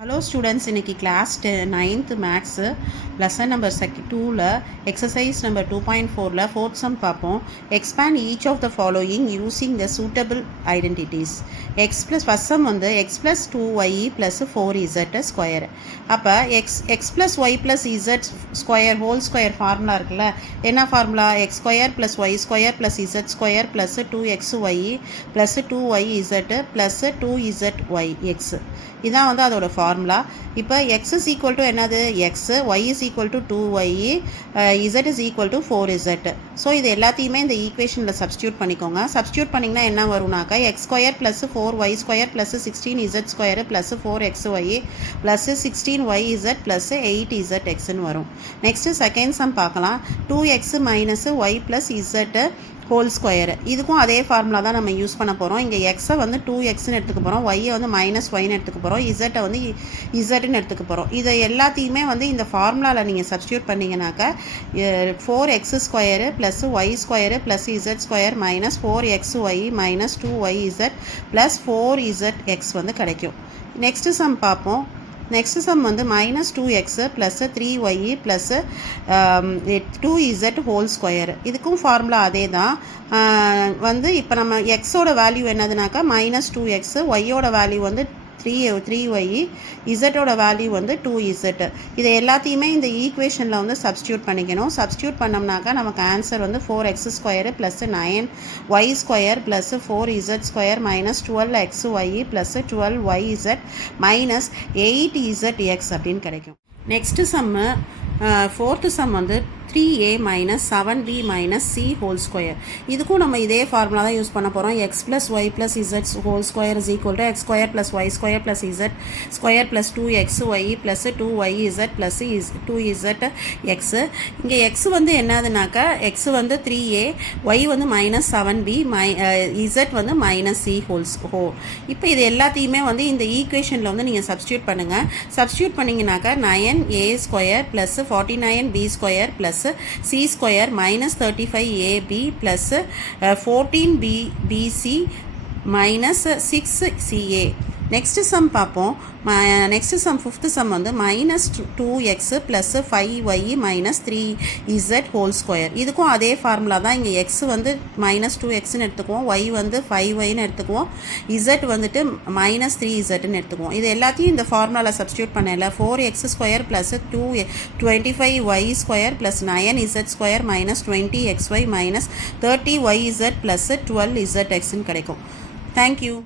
Hello students, இன்னைக்கு class 9th maths lesson number 2ல exercise number 2.4ல fourth sum பார்ப்போம். Expand each of the following using the suitable identities. X plus first sum வந்து x plus 2y plus 4z square. அப்போ x plus y plus z square whole square formula இருக்குல்ல, என்ன formula? x square plus y square plus z square plus 2xy plus 2yz plus 2zyx. இதான் வந்து அதோட formula. இப்போ x is equal to என்னது? x, y is equal to 2y, z is equal to 4z. So இது எல்லாத்தையுமே இந்த ஈக்குவேஷனில் substitute பண்ணிக்கோங்க. சப்ஸ்டியூட் பண்ணிங்கன்னா என்ன வரும்னாக்கா x square plus 4y square plus 16z square plus 4xy plus 16yz plus 8zxன்னு வரும். நெக்ஸ்ட்டு செகண்ட் சம் பார்க்கலாம். 2x minus y plus z whole square. இதுக்கும் அதே ஃபார்முலா தான் நம்ம யூஸ் பண்ண போகிறோம். இங்கே எக்ஸை வந்து 2xன்னு எடுத்துக்க போகிறோம், ஒய்யை வந்து மைனஸ் ஒய்ன்னு எடுத்துக்க போகிறோம், இசட்டை வந்து இசட்டுன்னு எடுத்துக்க போகிறோம். இதை எல்லாத்தையுமே வந்து இந்த ஃபார்முலாவில் நீங்கள் சப்ஸ்டியூட் பண்ணிங்கனாக்கா 4x square plus Y square plus Z square minus 4xy minus 2yz plus 4zx வந்து கிடைக்கும். நெக்ஸ்ட்டு சம் பார்ப்போம். நெக்ஸ்ட் சம் வந்து minus 2x plus 3y plus 2z whole square. இதுக்கும் ஃபார்முலா அதே தான். வந்து இப்போ நம்ம எக்ஸோட வேல்யூ என்னதுனாக்கா மைனஸ் 2x, ஒய்யோட வேல்யூ வந்து 3y, இசட்டோட வேல்யூ வந்து 2z. இதை எல்லாத்தையுமே இந்த ஈக்குவேஷனில் வந்து சப்ஸ்டியூட் பண்ணிக்கணும். சப்ஸ்டியூட் பண்ணோம்னாக்கா நமக்கு ஆன்சர் வந்து 4x square plus 9y square plus 4z square minus 12xy plus 12yz minus 8zx அப்படின்னு கிடைக்கும். நெக்ஸ்ட்டு சம்மு ஃபோர்த்து சம் வந்து 3a minus 7b minus c whole square. இதுக்கும் நம்ம இதே ஃபார்முலா தான் யூஸ் பண்ண போகிறோம். x plus y plus z whole square is equal to x square plus y square plus Z square plus 2xy plus 2yz plus 2zx. இங்கே X வந்து என்னதுனாக்கா X வந்து 3a, Y வந்து மைனஸ் 7b, இசட் வந்து minus c ஹோ. இப்போ இது எல்லாத்தையுமே வந்து இந்த ஈக்குவேஷனில் வந்து நீங்கள் சப்ஸ்டியூட் பண்ணுங்கள். சப்ஸ்டியூட் பண்ணிங்கனாக்கா 9a square plus 49b square plus c square minus 35ab plus 14bc minus 6ca. Next sum பார்ப்போம். நெக்ஸ்ட் சம் ஃபிஃப்த்து சம் வந்து minus 2x plus 5y minus 3z whole square. இதுக்கும் அதே ஃபார்முலா தான். இங்கே X வந்து minus 2xன்னு எடுத்துக்குவோம், Y வந்து 5yன்னு எடுத்துக்குவோம், இசட் வந்துட்டு மைனஸ் 3zன்னு எடுத்துக்குவோம். இது எல்லாத்தையும் இந்த ஃபார்முலாவில் சப்ஸ்டியூட் பண்ணல. 4x square plus 25y square plus 9z square minus 20xy minus 30yz plus 12zxன்னு கிடைக்கும். தேங்க்யூ.